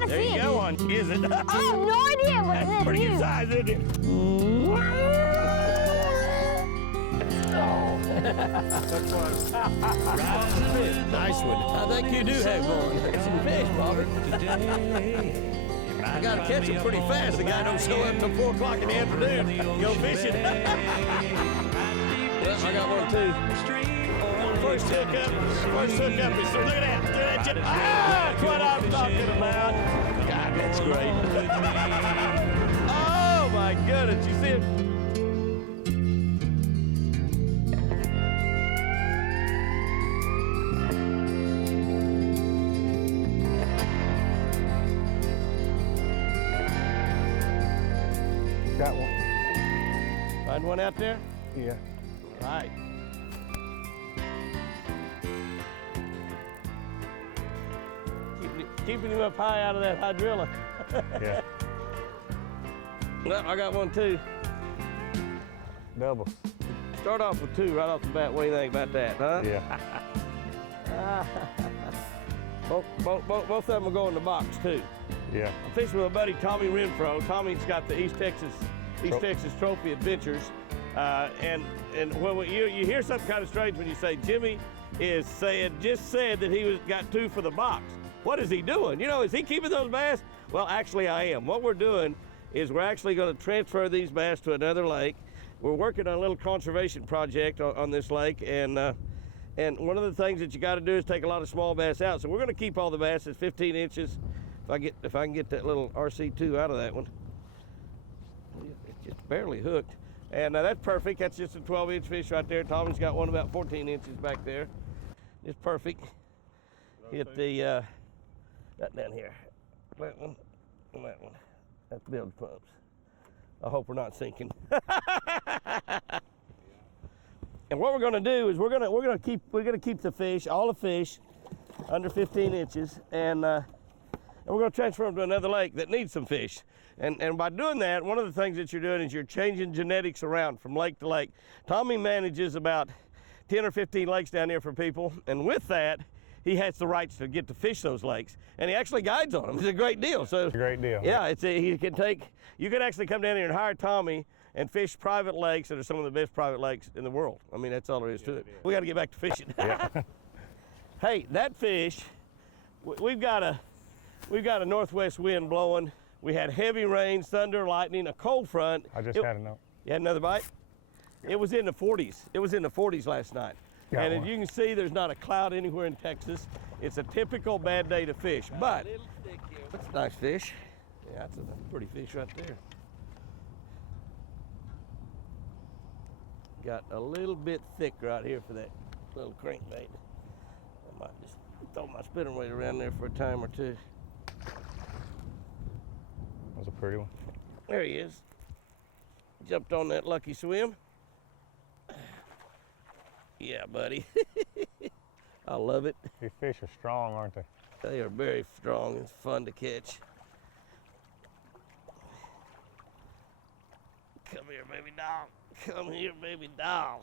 gotta There see you it. go on. Is it? I have no idea what That's it pretty good is. size, isn't it? Nice one. I think you do have one. There's some fish, Bobby. I gotta catch them pretty fast. The guy don't show up until 4 o'clock in the afternoon. Go fishing. Well, I got one too. First hookup is, look at that. Look at that. Ah, that's what I'm talking about. God, that's great. Oh my goodness, you see him? Got one. Find one out there? Yeah. Right. Keeping him up high out of that hydrilla. Yeah. Well, I got one too. Double. Start off with 2 right off the bat. What do you think about that, huh? Yeah. Both of them will go in the box too. Yeah. I'm fishing with my buddy Tommy Renfro. Tommy's got the East Texas Trophy Adventures, and when you hear something kind of strange when you say Jimmy just said that he got 2 for the box. What is he doing? You know, is he keeping those bass? Well, actually I am. What we're doing is we're actually going to transfer these bass to another lake. We're working on a little conservation project on this lake, and one of the things that you got to do is take a lot of small bass out. So we're going to keep all the bass at 15 inches. If I can get that little RC2 out of that one. It's just barely hooked. And that's perfect. That's just a 12-inch fish right there. Tommy's got one about 14 inches back there. It's perfect. Hit the, that down here. That one and that one. That's bilge pumps. I hope we're not sinking. And what we're gonna do is we're gonna keep the fish, all the fish, under 15 inches, and we're going to transfer them to another lake that needs some fish. And by doing that, one of the things that you're doing is you're changing genetics around from lake to lake. Tommy manages about 10 or 15 lakes down there for people, and with that, he has the rights to get to fish those lakes, and he actually guides on them. It's a great deal. So It's a great deal. yeah, you can actually come down here and hire Tommy and fish private lakes that are some of the best private lakes in the world. I mean, that's all there is to it. We got to get back to fishing. Yeah. Hey, that fish, we've got a northwest wind blowing. We had heavy rains, thunder, lightning, a cold front. I just had a note. You had another bite? It was in the 40s. It was in the 40s last night. Got and one. as you can see, there's not a cloud anywhere in Texas. It's a typical bad day to fish, but that's a nice fish. Yeah, that's a pretty fish right there. Got a little bit thick right here for that little crankbait. I might just throw my spinnerbait around there for a time or two. That was a pretty one. There he is. Jumped on that lucky swim. Yeah, buddy. I love it. These fish are strong, aren't they? They are very strong. It's fun to catch. Come here, baby doll. Come here, baby doll.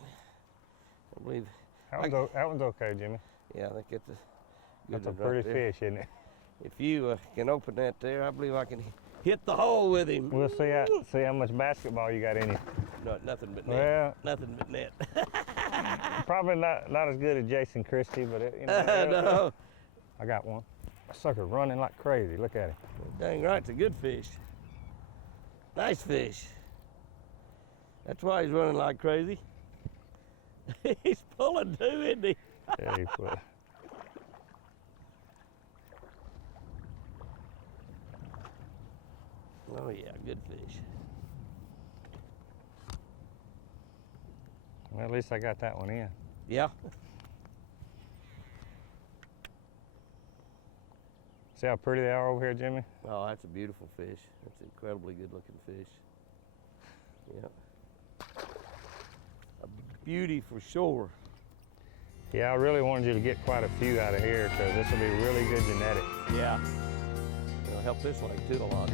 I believe. That one's okay, Jimmy. Yeah, I think it's a good That's a one right pretty there. fish, isn't it? If you can open that there, I believe I can hit the hole with him. We'll see how much basketball you got in you. No, nothing but net. Well, Nothing but net. probably not as good as Jason Christie, but No. I got one. That sucker running like crazy. Look at him. Dang right, it's a good fish. Nice fish. That's why he's running like crazy. He's pulling too, isn't he? Yeah, he put. Oh yeah, good fish. Well, at least I got that one in. Yeah. See how pretty they are over here, Jimmy? Oh, that's a beautiful fish. That's an incredibly good looking fish. Yeah. A beauty for sure. Yeah, I really wanted you to get quite a few out of here because this will be really good genetics. Yeah. It'll help this lake too a lot.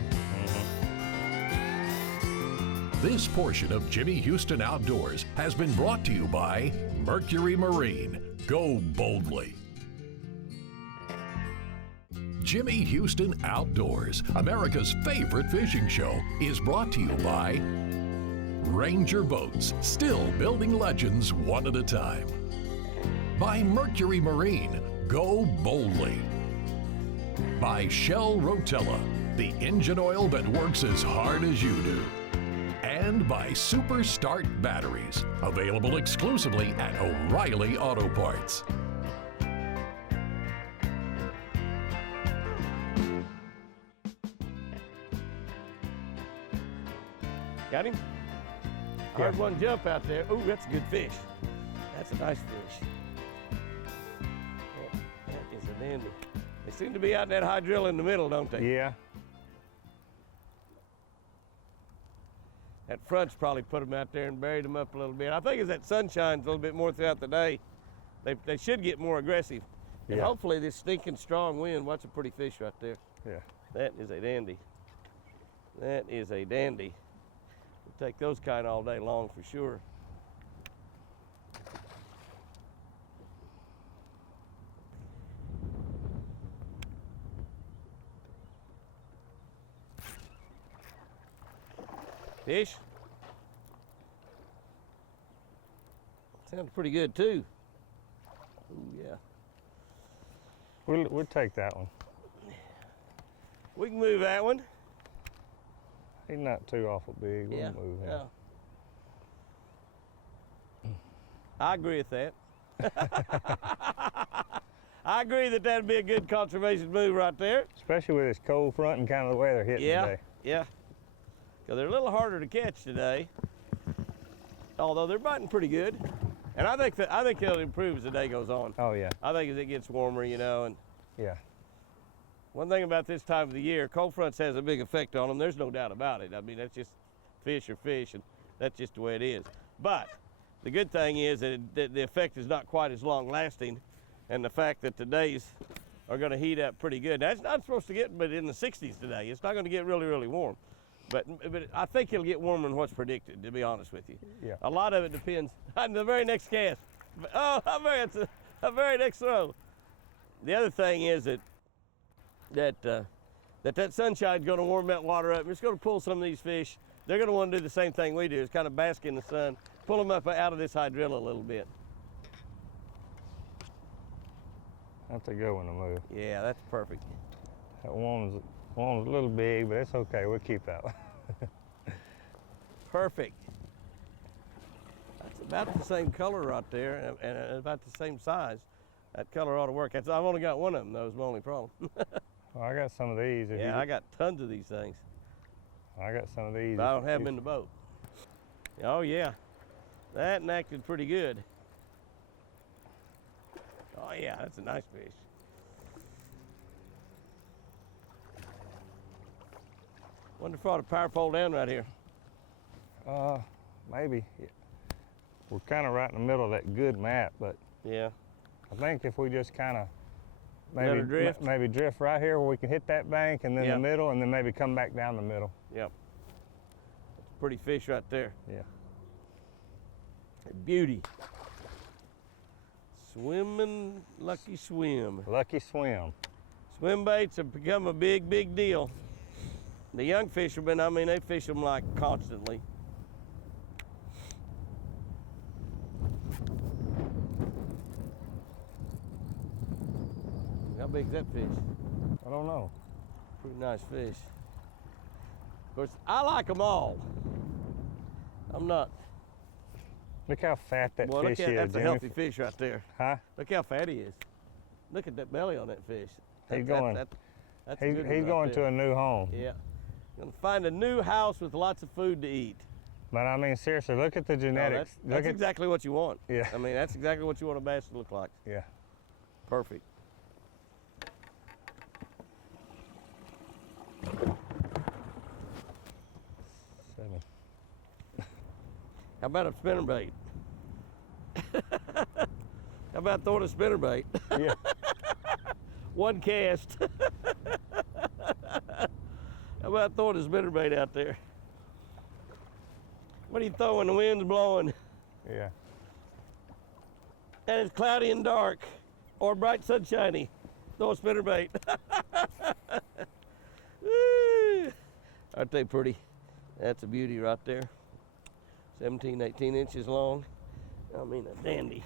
This portion of Jimmy Houston Outdoors has been brought to you by Mercury Marine. Go boldly. Jimmy Houston Outdoors, America's favorite fishing show, is brought to you by Ranger Boats, still building legends one at a time. By Mercury Marine, go boldly. By Shell Rotella, the engine oil that works as hard as you do. And by Super Start Batteries, available exclusively at O'Reilly Auto Parts. Got him? I heard one jump out there. Ooh, that's a good fish. That's a nice fish. That is a dandy. They seem to be out in that hydrilla in the middle, don't they? Yeah. That front's probably put them out there and buried them up a little bit. I think as that sun shines a little bit more throughout the day, they should get more aggressive. And Yeah. hopefully this stinking strong wind, watch a pretty fish right there. Yeah. That is a dandy. That is a dandy. We'll take those kind all day long for sure. Fish? Sounds pretty good too. Ooh, yeah. We'll take that one. We can move that one. He's not too awful big. We'll Yeah. move him. Yeah. I agree with that. I agree that that'd be a good conservation move right there. Especially with this cold front and kind of the way they're hitting Yeah, today. yeah. Because they're a little harder to catch today, although they're biting pretty good. And I think they'll improve as the day goes on. Oh, yeah. I think as it gets warmer, you know, and Yeah. one thing about this time of the year, cold fronts has a big effect on them. There's no doubt about it. I mean, that's just fish, and that's just the way it is. But the good thing is that the effect is not quite as long lasting, and the fact that the days are going to heat up pretty good. That's not supposed to get but in the 60s today. It's not going to get really, really warm. But I think it'll get warmer than what's predicted, to be honest with you. Yeah. A lot of it depends on the very next cast. Oh, it's a very next throw. The other thing is that sunshine's going to warm that water up. It's going to pull some of these fish. They're going to want to do the same thing we do, is kind of bask in the sun, pull them up out of this hydrilla a little bit. That's a good one to move. Yeah, that's perfect. That one's a little big, but it's okay. We'll keep that one. Perfect. That's about the same color right there, and about the same size. That color ought to work. I've only got one of them, though, is my only problem. Well, I got some of these. Yeah, I got tons of these things. I got some of these. But I don't have them in the boat. Oh, yeah. That acted pretty good. Oh, yeah, that's a nice fish. Wonder if I ought to power pole down right here. Maybe. We're kind of right in the middle of that good map, but Yeah. I think if we just kind of Let her drift? maybe drift right here where we can hit that bank and then Yeah. the middle, and then maybe come back down the middle. Yep. That's a pretty fish right there. Yeah. A beauty. Swimming, lucky swim. Lucky swim. Swim baits have become a big, big deal. The young fishermen, I mean, they fish them like constantly. How big's that fish? I don't know. Pretty nice fish. Of course, I like them all. I'm not. Look how fat that Well, fish look at is, that's a Jimmy. healthy fish right there. Huh? Look how fat he is. Look at that belly on that fish. He's going. That's a He's good one right going to there. a new home. Yeah. Gonna find a new house with lots of food to eat. But I mean, seriously, look at the No, genetics. that's look at exactly what you want. Yeah. I mean, that's exactly what you want a bass to look like. yeah. Perfect. Seven. How about a spinnerbait? How about throwing a spinnerbait? Yeah. One cast. How about throwing a spinnerbait out there? What are you throwing? The wind's blowing, Yeah. and it's cloudy and dark, or bright sunshiny. throw a spinnerbait. Aren't they pretty? That's a beauty right there. 17, 18 inches long. I mean, a dandy.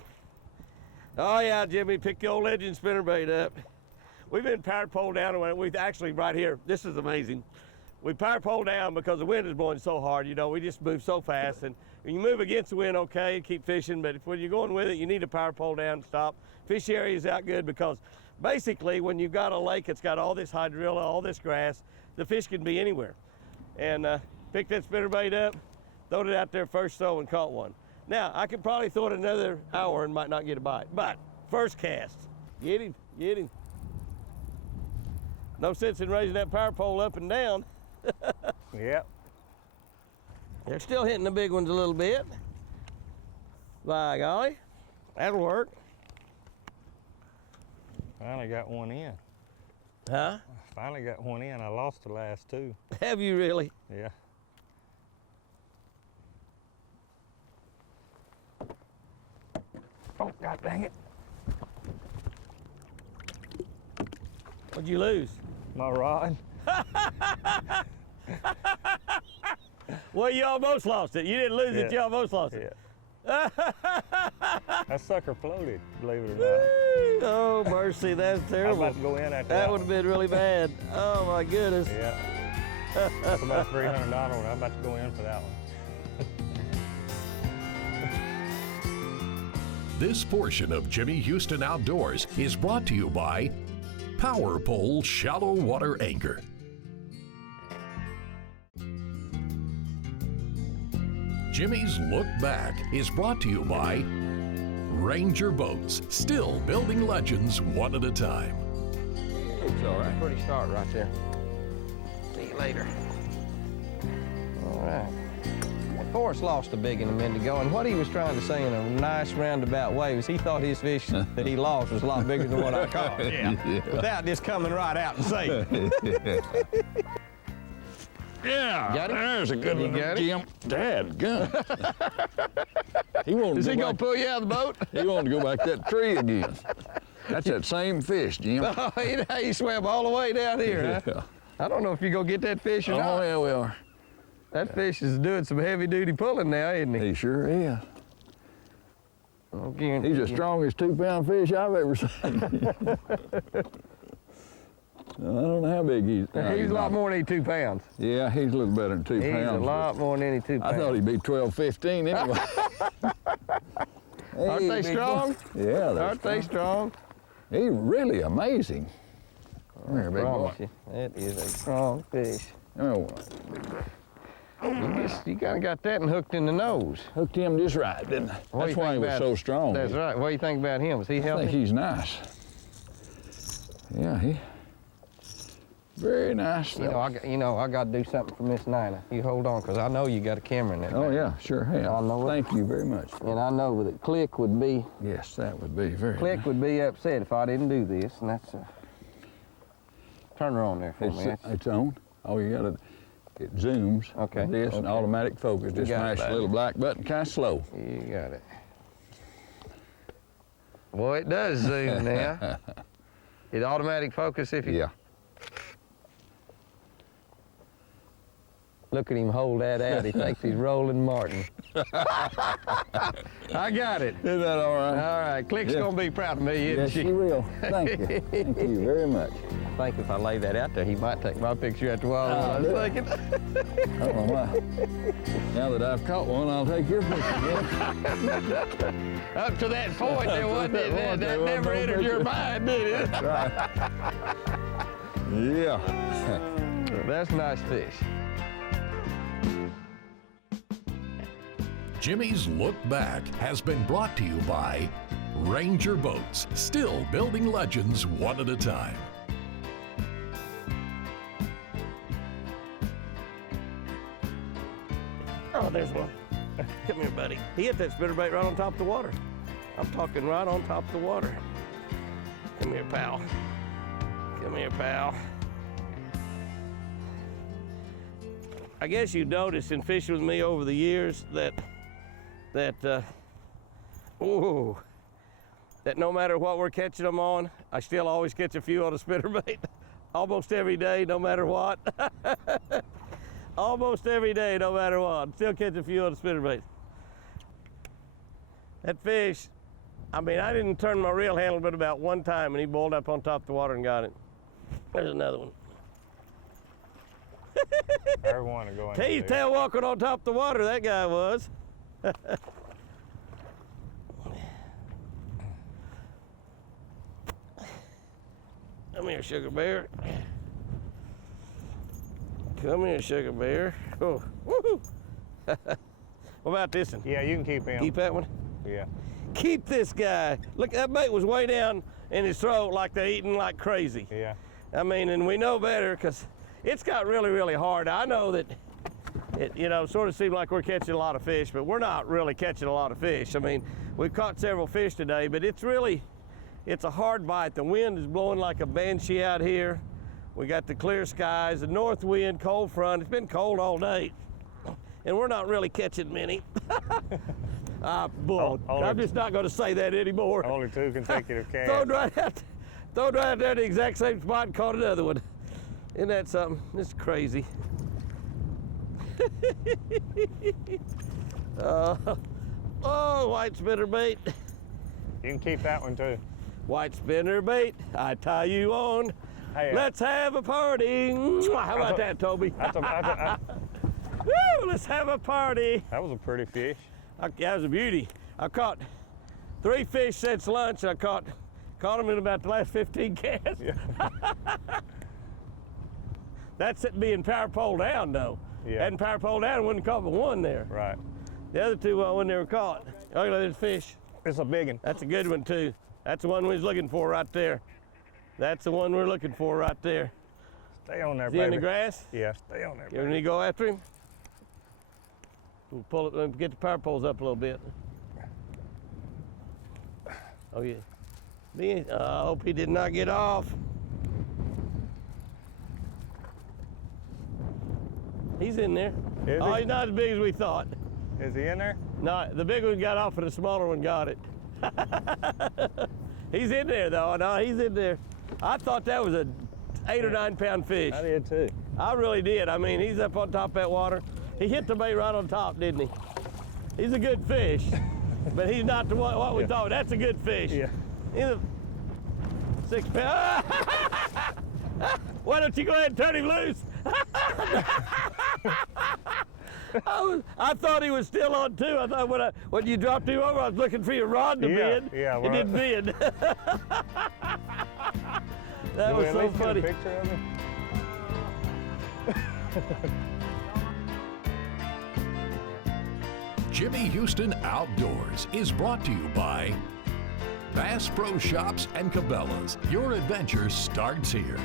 Oh yeah, Jimmy, pick the old legend spinnerbait up. We've been power pole down, and we've actually right here, this is amazing. We power pole down because the wind is blowing so hard, you know, we just move so fast. And when you move against the wind, okay, keep fishing, but when you're going with it, you need to power pole down and stop. Fish area is out good because basically when you've got a lake that's got all this hydrilla, all this grass, the fish can be anywhere. And pick that spinnerbait up, throw it out there first throw and caught one. Now, I could probably throw it another hour and might not get a bite, but first cast, get him, get him. No sense in raising that power pole up and down. Yep. They're still hitting the big ones a little bit. By golly, that'll work. Finally got one in. Huh? Finally got one in. I lost the last two. Have you really? Yeah. Oh, God dang it. What'd you lose? My rod. Well, you almost lost it. You didn't lose it, you almost lost it. Yeah. That sucker floated, believe it or not. Oh, mercy, that's I'm terrible. about to go in after That would have been really bad. Oh, my goodness. Yeah. That's about $300, and I'm about to go in for that one. This portion of Jimmy Houston Outdoors is brought to you by Power Pole Shallow Water Anchor. Jimmy's Look Back is brought to you by Ranger Boats, still building legends one at a time. It's all right. Pretty start right there. See you later. All right. Forrest lost a big one a minute ago, and what he was trying to say in a nice roundabout way was he thought his fish that he lost was a lot bigger than what I caught. Yeah. Without just coming right out and saying it. Yeah, Got it? there's a good You one, got it? Jim. Dad, gun. He wanted Is to he go gonna back, pull you out of the boat? he wanted to go back that tree again. That's that same fish, Jim. Oh, he swam all the way down here, huh? Yeah. I don't know if you're gonna get that fish or Oh, not. yeah, we are. That fish is doing some heavy-duty pulling now, isn't he? He sure is. Okay. He's the strongest 2-pound fish I've ever seen. I don't know how big he's. He's a lot more than 2 pounds. Yeah, he's a little better than 2 He's pounds. a lot more than any 2 pounds. I thought he'd be 12, 15 anyway. Aren't Hey, they big strong? boy. Yeah, they're Aren't they strong? He's really amazing. Come here, big boy. Promise you, that is a strong fish. Oh, You kind of got that and hooked in the nose. hooked him just right, didn't I? What do That's you why he think was about- so strong. That's right. What do you think about him? Is he I think healthy? he's nice. Yeah, he very nice. You know, I got to do something for Miss Nina. You hold on, because I know you got a camera in there. Oh yeah, sure have. I know it. Thank you very much. And I know that Click would be Yes, that would be very nice. upset if I didn't do this, and that's turn her on there for me. It's on. Oh, you gotta. It zooms. Okay, This and okay. automatic focus. Just got it, mash the buddy. little black button, kind of slow. You got it. Boy, it does zoom now. It automatic focus if you. Yeah. Look at him hold that out. He thinks he's Roland Martin. I got it. Is that all right? All right, Click's Yeah. gonna be proud of me, isn't Yes, she? she will. Thank you. Thank you very much. I think if I lay that out there, he might take my picture after a while. I was do it. thinking. I don't know why. Now that I've caught one, I'll take your picture. Up to that point, there wasn't it. That There wasn't never no entered your picture. mind, did it? Right. Yeah. That's a nice fish. Jimmy's Look Back has been brought to you by Ranger Boats, still building legends one at a time. Oh, there's one. Come here, buddy. He hit that spinnerbait right on top of the water. I'm talking right on top of the water. Come here, pal. Come here, pal. I guess you noticed in fishing with me over the years that no matter what we're catching them on, I still always catch a few on a spinnerbait, almost every day, no matter what. Almost every day, no matter what. Still catch a few on a spinnerbait. That fish, I mean, I didn't turn my reel handle but about one time, and he boiled up on top of the water and got it. There's another one. Everyone to go in. He's tail walking on top of the water, that guy was. Come here, sugar bear. Come here, sugar bear. Oh, woohoo! What about this one? Yeah, you can keep him. Keep that one? Yeah. Keep this guy. Look, that bait was way down in his throat like they're eating like crazy. Yeah. I mean, and we know better because it's got really, really hard. I know that it, you know, sort of seems like we're catching a lot of fish, but we're not really catching a lot of fish. I mean, we've caught several fish today, but it's a hard bite. The wind is blowing like a banshee out here. We got the clear skies, the north wind, cold front. It's been cold all day, and we're not really catching many. I'm just not going to say that anymore. Only 2 consecutive casts. Thrown right out there at the exact same spot and caught another one. Isn't that something? This is crazy. Oh, white spinnerbait. You can keep that one too. White spinnerbait, I tie you on. Hey, Let's have a party. How about that, Toby? Woo, let's have a party. That was a pretty fish. That was a beauty. I caught 3 fish since lunch. I caught them in about the last 15 casts. Yeah. That's it being power pole down, though. Yeah. Hadn't power pole down, I wouldn't caught but 1 there. Right. The other 2 when they were caught. Oh, look, there's fish. It's a big one. That's a good one, too. That's the one we was looking for right there. That's the one we're looking for right there. Stay on there, Is he baby. in the grass? Yeah, stay on there, You baby. need to go after him? We'll pull it, get the power poles up a little bit. Oh, yeah. I hope he did not get off. He's in there. Is Oh, he? he's not as big as we thought. Is he in there? No, the big one got off and the smaller one got it. He's in there though, no, he's in there. I thought that was a 8 or 9 pound fish. I did too. I really did. I mean, he's up on top of that water. He hit the bait right on top, didn't he? He's a good fish, but he's not the one, what we thought. That's a good fish. Yeah. He's a 6 pound. Why don't you go ahead and turn him loose? I thought he was still on too. I thought when you dropped him over, I was looking for your rod to bend. Yeah, It didn't bend. That was so funny. Get a picture of him? Jimmy Houston Outdoors is brought to you by Bass Pro Shops and Cabela's. Your adventure starts here.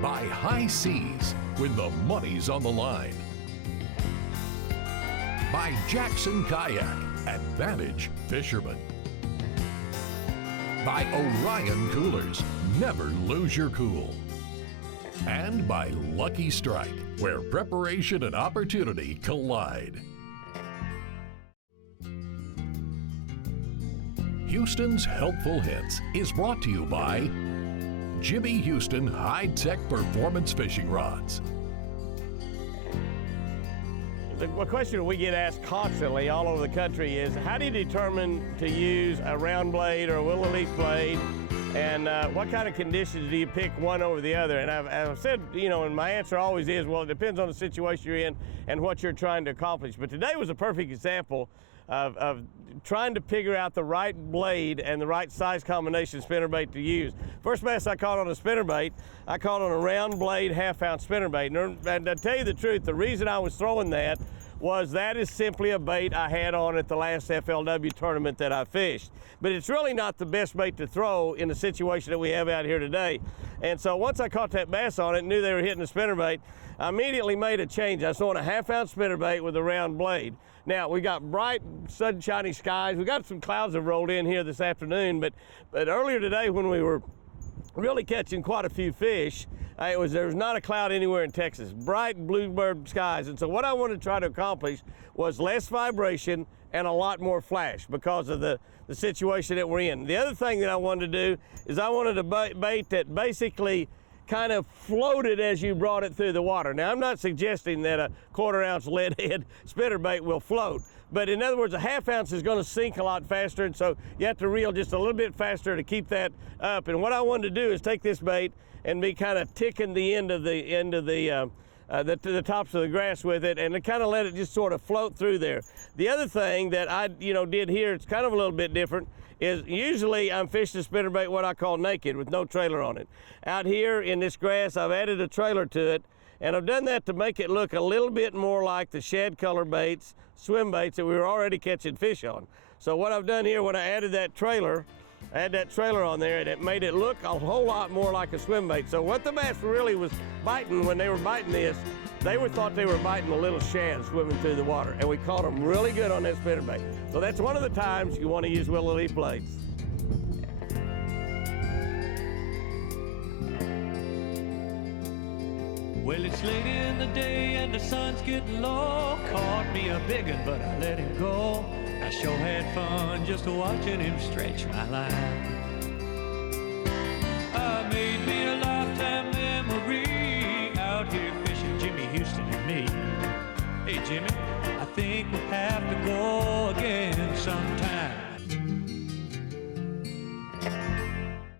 By High Seas, when the money's on the line. By Jackson Kayak, Advantage Fisherman. By Orion Coolers, never lose your cool. And by Lucky Strike, where preparation and opportunity collide. Houston's Helpful Hints is brought to you by Jimmy Houston High-Tech Performance Fishing Rods. The question we get asked constantly all over the country is, how do you determine to use a round blade or a willow leaf blade? And what kind of conditions do you pick one over the other? And I've said, you know, and my answer always is, well, it depends on the situation you're in and what you're trying to accomplish. But today was a perfect example of trying to figure out the right blade and the right size combination spinnerbait to use. First bass I caught on a spinnerbait, I caught on a round blade, half-ounce spinnerbait. And to tell you the truth, the reason I was throwing that was that is simply a bait I had on at the last FLW tournament that I fished. But it's really not the best bait to throw in the situation that we have out here today. And so once I caught that bass on it and knew they were hitting the spinnerbait, I immediately made a change. I was throwing a half-ounce spinnerbait with a round blade. Now, we got bright, sunshiny skies. We got some clouds that rolled in here this afternoon, but earlier today when we were really catching quite a few fish, there was not a cloud anywhere in Texas. Bright bluebird skies. And so what I wanted to try to accomplish was less vibration and a lot more flash because of the the situation that we're in. The other thing that I wanted to do is I wanted a bait that basically kind of floated as you brought it through the water. Now, I'm not suggesting that a 1/4 ounce lead head spinnerbait will float, but in other words, a 1/2 ounce is going to sink a lot faster, and so you have to reel just a little bit faster to keep that up. And what I wanted to do is take this bait and be kind of ticking the end of the tops of the grass with it, and to kind of let it just sort of float through there. The other thing that I did here, it's kind of a little bit different, is usually I'm fishing a spinnerbait what I call naked with no trailer on it. Out here in this grass, I've added a trailer to it, and I've done that to make it look a little bit more like the shad color baits, swim baits that we were already catching fish on. So what I've done here, when I added that trailer, I had that trailer on there, and it made it look a whole lot more like a swim bait. So what the bass really was biting when they were biting this, they thought they were biting a little shad swimming through the water, and we caught them really good on that spinnerbait. So that's one of the times you want to use willow leaf blades. Well, it's late in the day and the sun's getting low. Caught me a big one, but I let him go. I sure had fun just watching him stretch my line. I made me a lifetime memory out here fishing Jimmy Houston and me. Hey Jimmy, I think we'll have to go again sometime.